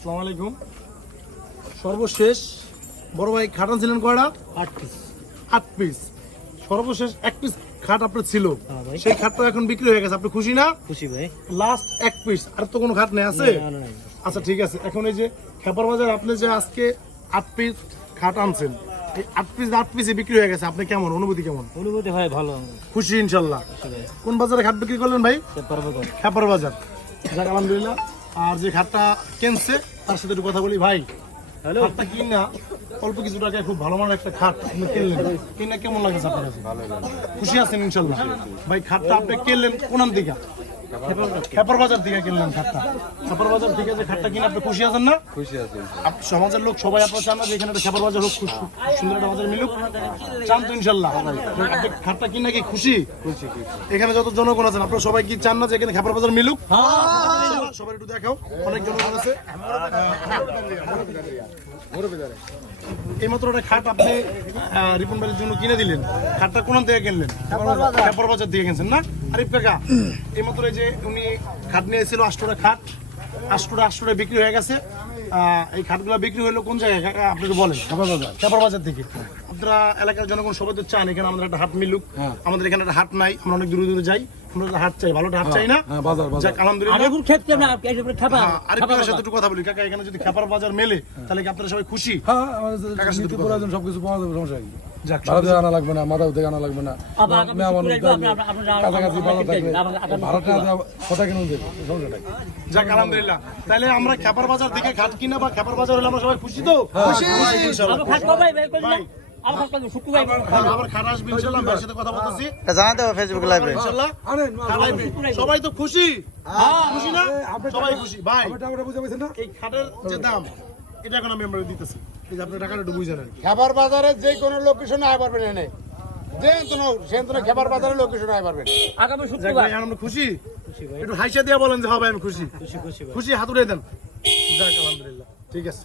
আসসালামু আলাইকুম। সর্বশেষ বড় ভাই খাট আনছিলেন কয়টা? আট পিস আট পিস সর্বশেষ এক পিস খাট আপনার ছিল। হ্যাঁ সেই খাটটা এখন বিক্রি হয়ে গেছে। আপনি খুশি না? খুশি ভাই। লাস্ট এক পিস আর তো কোনো খাট নেই আছে। আচ্ছা ঠিক আছে। এখন এই যে খেপার বাজার আপনি যে আজকে আট পিস খাট আনছেন এই আট পিস আট পিসে বিক্রি হয়ে গেছে। আপনি কেমন? অনুভূতি কেমন? অনুভূতি ভাই ভালো। খুশি ইনশাল্লাহ। কোন বাজারে খাট বিক্রি করলেন ভাই? সে পারব তো। খেপার বাজার। যাক আলহামদুলিল্লাহ। আর যে খাটটা কেনছে তার সাথে একটু কথা বলি ভাই। হ্যালো। খাটটা কিনা অল্প কিছু টাকায় খুব ভালো মানের একটা খাট আপনি কিনলেন। কিনা কেমন লাগছে আপনার কাছে? খুশি আছেন ইনশাল্লাহ? ভাই খাটটা আপনি কিনলেন কোন দিকে? খেপার বাজার থেকে কিনলেন খাটটা। খেপার বাজার থেকে যে খাটটা কিনে আপনি খুশি আছেন না? খুশি আছি আপ- সমাজের লোক সবাই আপনার চান না যে এখানে একটা খেপার বাজার হোক সুন্দর একটা বাজার মিলুক। চান তো ইনশাল্লাহ। আপনি খাটটা কিনে কি খুশি? খুশি এখানে যত জনগণ আছেন আপনারা সবাই কি চান না যে এখানে খেপার বাজার মিলুক সবাই একটু দেখাও অনেক জনগণ আছে। এই মাত্র একটা খাট আপনি রিপন বাড়ির জন্য কিনে দিলেন। খাটটা কোন থেকে কিনলেন? খেপার বাজার থেকে কিনছেন না? আরিফ কাকা এই মাত্র এই যে উনি খাট নিয়ে এসেছিল আষ্টটা খাট। আষ্টটা আষ্টটা বিক্রি হয়ে গেছে। এই খাটগুলো বিক্রি হলো কোন জায়গায়? কাকা আপনি একটু বলেন। খেপার বাজার। থেকে। আপনারা এলাকার জনগণ সবাই তো চান এখানে আমাদের একটা হাট মিলুক। আমাদের এখানে একটা হাট নাই আমরা অনেক দূরে দূরে যাই। আমরা হাট চাই ভালো হাট চাই না? যাক আলহামদুলিল্লাহ। না হ্যাঁ, আরেকটা সাথে একটু কথা বলি। কাকা এখানে যদি খেপার বাজার মেলে তাহলে কি আপনারা সবাই খুশি? হ্যাঁ আমাদের সবকিছু পাওয়া যাবে সমস্যা যাক থেকে আনা লাগবে না মাথা থেকে আনা লাগবে না। কাছাকাছি ভালো ভাড়াটা দেওয়া- কথা কেন দেবে সমস্যাটা যাক আলহামদুলিল্লাহ। তাহলে আমরা খেপার বাজার থেকে খাট কিনা বা খেপার বাজার হলে আমরা সবাই খুশি তো? খুশি? ইনশাআল্লাহ। আবার খাট কবে? ভাই কই না? আবার খাট কবে? শুক্রবার। আবার- আবার খাট আসবে ইনশাআল্লাহ ভাইয়ের সাথে কথা বলতেছি। জানাতে হবে ফেসবুক লাইভে ইনশাআল্লাহ আনেন, খাট আসবে। সবাই তো খুশি? খুশি না? সবাই খুশি। ভাই বুঝে না? এই খাটের যে দাম এটা এখন আমি আমরা দিতেছি। এই যে আপনি টাকাটা একটু কি। খেবার বাজারে যে কোনো লোকেশনে আয় পারবেন এনে। যে কোনো সে কোনো খেবার বাজারে লোকেশনে আয় পারবেন। আগামী যাক শুক্রবার। ভাই আমরা খুশি। একটু হাইসা দিয়া বলেন যে হবে আমি খুশি। খুশি খুশি ভাই। খুশি হাতুড়ে দেন। আলহামদুলিল্লাহ। ঠিক আছে।